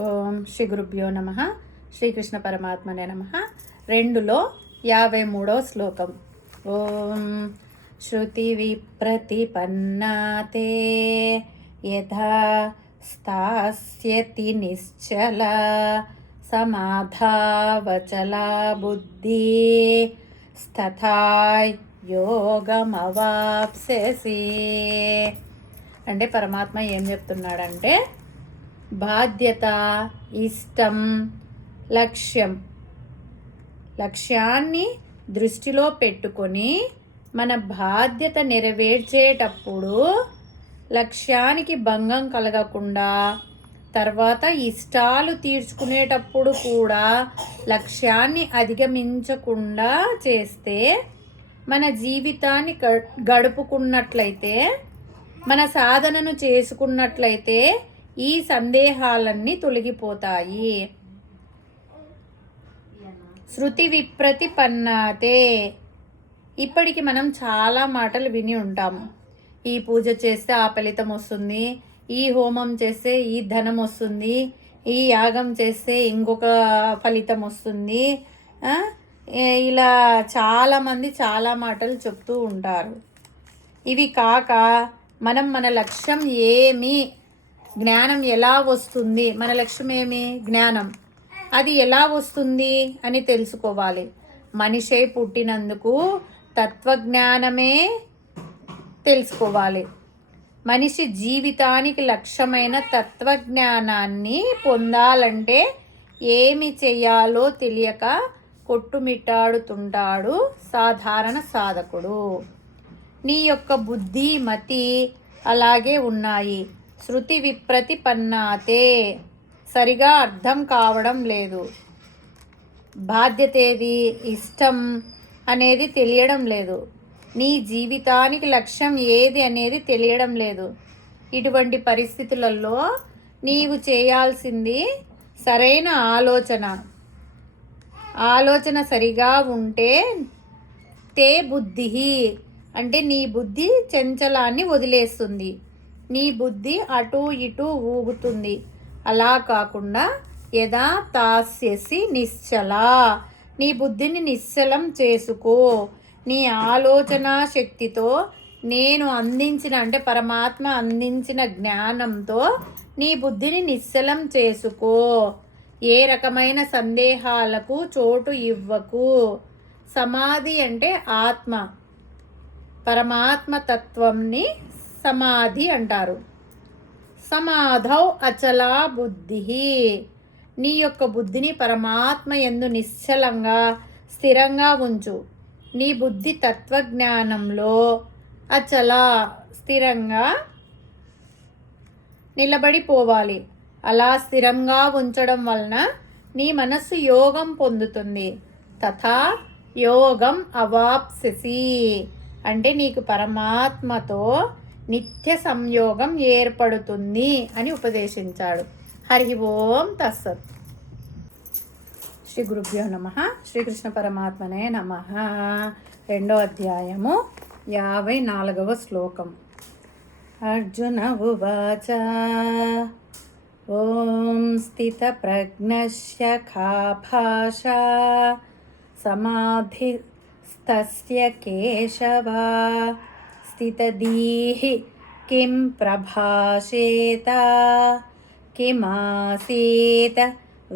ఓం శ్రీ గురుభ్యో నమః. శ్రీకృష్ణ పరమాత్మనే నమః. 2లో 53వ శ్లోకం. ఓం శృతి విప్రతిపన్నాతే యథా స్థాస్యతి నిశ్చల సమాధావచలా బుద్ధి స్తథా యోగమవాప్స్యసి. అంటే పరమాత్మ ఏం చెప్తున్నాడంటే, బాధ్యత, ఇష్టం, లక్ష్యాన్ని దృష్టిలో పెట్టుకొని మన బాధ్యత నెరవేర్చేటప్పుడు లక్ష్యానికి భంగం కలగకుండా, తర్వాత ఇష్టాలు తీర్చుకునేటప్పుడు కూడా లక్ష్యాన్ని అధిగమించకుండా చేస్తే మన జీవితాన్ని గడుపుకున్నట్లయితే, మన సాధనను చేసుకున్నట్లయితే ఈ సందేహాలన్నీ తొలగిపోతాయి. శృతి విప్రతిపన్నాతే. ఇప్పటికి మనం చాలా మాటలు విని ఉంటాము. ఈ పూజ చేస్తే ఆ ఫలితం వస్తుంది, ఈ హోమం చేస్తే ఈ ధనం వస్తుంది, ఈ యాగం చేస్తే ఇంకొక ఫలితం వస్తుంది. ఇలా చాలామంది చాలా మాటలు చెప్తూ ఉంటారు. ఇవి కాక మనం మన లక్ష్యం ఏమి, జ్ఞానం ఎలా వస్తుంది, మన లక్ష్యం ఏమి, జ్ఞానం, అది ఎలా వస్తుంది అని తెలుసుకోవాలి. మనిషే పుట్టినందుకు తత్వజ్ఞానమే తెలుసుకోవాలి. మనిషి జీవితానికి లక్ష్యమైన తత్వజ్ఞానాన్ని పొందాలంటే ఏమి చేయాలో తెలియక కొట్టుమిట్టాడుతుంటాడు సాధారణ సాధకుడు. నీ యొక్క బుద్ధి, మతి అలాగే ఉన్నాయి. శృతి విప్రతిపన్నాతే, సరిగా అర్థం కావడం లేదు. బాధ్యత ఏది, ఇష్టం అనేది తెలియడం లేదు. నీ జీవితానికి లక్ష్యం ఏది అనేది తెలియడం లేదు. ఇటువంటి పరిస్థితులలో నీవు చేయాల్సింది సరైన ఆలోచన సరిగా ఉంటే తే బుద్ధి అంటే నీ బుద్ధి చంచలాన్ని వదిలేస్తుంది. నీ బుద్ధి అటు ఇటు ఊగుతుంది. అలా కాకుండా యథా తాస్యసి నిశ్చల, నీ బుద్ధిని నిశ్చలం చేసుకో. నీ ఆలోచన శక్తితో నేను అందించిన, అంటే పరమాత్మ అందించిన జ్ఞానంతో నీ బుద్ధిని నిశ్చలం చేసుకో. ఏ రకమైన సందేహాలకు చోటు ఇవ్వకు. సమాధి అంటే ఆత్మ, పరమాత్మ తత్వంని సమాధి అంటారు. సమాధౌ అచలా బుద్ధి, నీ యొక్క బుద్ధిని పరమాత్మ యందు నిశ్చలంగా స్థిరంగా ఉంచు. నీ బుద్ధి తత్వజ్ఞానంలో అచల స్థిరంగా నిలబడిపోవాలి. అలా స్థిరంగా ఉంచడం వలన నీ మనస్సు యోగం పొందుతుంది. తథా యోగం అవాప్స్యసి, అంటే నీకు పరమాత్మతో నిత్య సంయోగం ఏర్పడుతుంది అని ఉపదేశించాడు. హరి ఓం తస్సత్. శ్రీ గురుభ్యో నమః. శ్రీకృష్ణ పరమాత్మనే నమః. 2వ అధ్యాయము 54వ శ్లోకం. అర్జున ఉవాచ ఓం స్థిత ప్రజ్ఞస్య ఖా భాషా సమాధిస్తస్య కేశవ స్థితదీహి కిం ప్రభాషేత కిమాసీత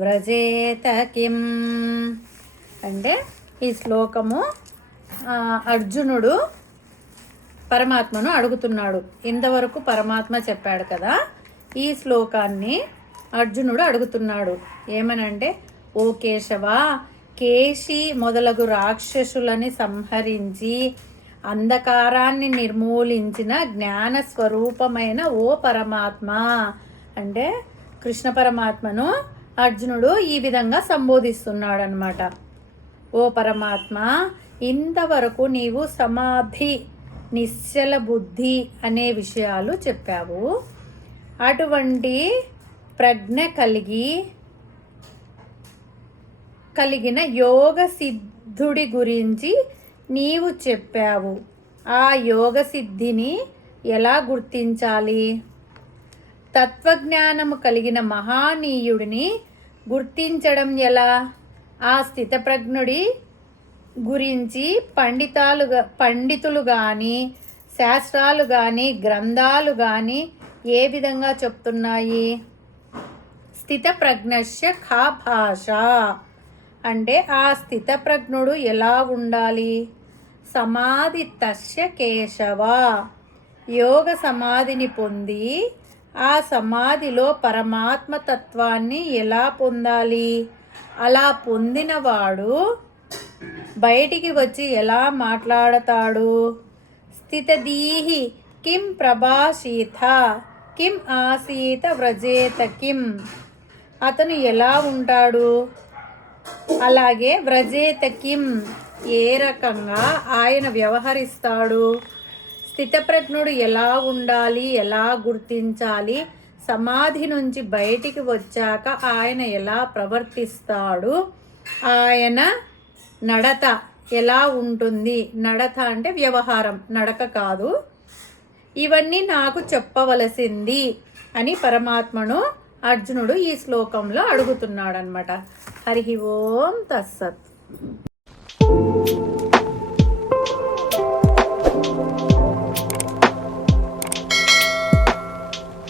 వ్రజేత కిం. అంటే ఈ శ్లోకము అర్జునుడు పరమాత్మను అడుగుతున్నాడు. ఇంతవరకు పరమాత్మ చెప్పాడు కదా, ఈ శ్లోకాన్ని అర్జునుడు అడుగుతున్నాడు. ఏమనంటే, ఓ కేశవ, కేశి మొదలగు రాక్షసులని సంహరించి అంధకారాన్ని నిర్మూలించిన జ్ఞాన స్వరూపమైన ఓ పరమాత్మ. అంటే కృష్ణ పరమాత్మను అర్జునుడు ఈ విధంగా సంబోధిస్తున్నాడు అన్నమాట. ఓ పరమాత్మ, ఇంతవరకు నీవు సమాధి, నిశ్చల బుద్ధి అనే విషయాలు చెప్పావు. అటువంటి ప్రజ్ఞ కలిగిన యోగ సిద్ధుడి గురించి నీవు చెప్పావు. ఆ యోగ సిద్ధిని ఎలా గుర్తించాలి? తత్వజ్ఞానము కలిగిన మహానీయుడిని గుర్తించడం ఎలా? ఆ స్థితప్రజ్ఞుడి గురించి పండితులు కానీ, శాస్త్రాలు కానీ, గ్రంథాలు కానీ ఏ విధంగా చెప్తున్నాయి? స్థితప్రజ్ఞస్య ఖా భాష అంటే ఆ స్థితప్రజ్ఞుడు ఎలా ఉండాలి? సమాధి తస్య కేశవ, యోగ సమాధిని పొంది ఆ సమాధిలో పరమాత్మ తత్వాన్ని ఎలా పొందాలి? అలా పొందినవాడు బయటికి వచ్చి ఎలా మాట్లాడతాడు? స్థితదీహి కిం ప్రభాషీత కిం ఆసీత వ్రజేత కిం, అతను ఎలా ఉంటాడు? అలాగే వ్రజేత కిం, ఏ రకంగా ఆయన వ్యవహరిస్తాడు? స్థితప్రజ్ఞుడు ఎలా ఉండాలి, ఎలా గుర్తించాలి? సమాధి నుంచి బయటికి వచ్చాక ఆయన ఎలా ప్రవర్తిస్తాడు? ఆయన నడత ఎలా ఉంటుంది? నడత అంటే వ్యవహారం, నడక కాదు. ఇవన్నీ నాకు చెప్పవలసింది అని పరమాత్మను అర్జునుడు ఈ శ్లోకంలో అడుగుతున్నాడనమాట. హరి ఓం తత్సత్.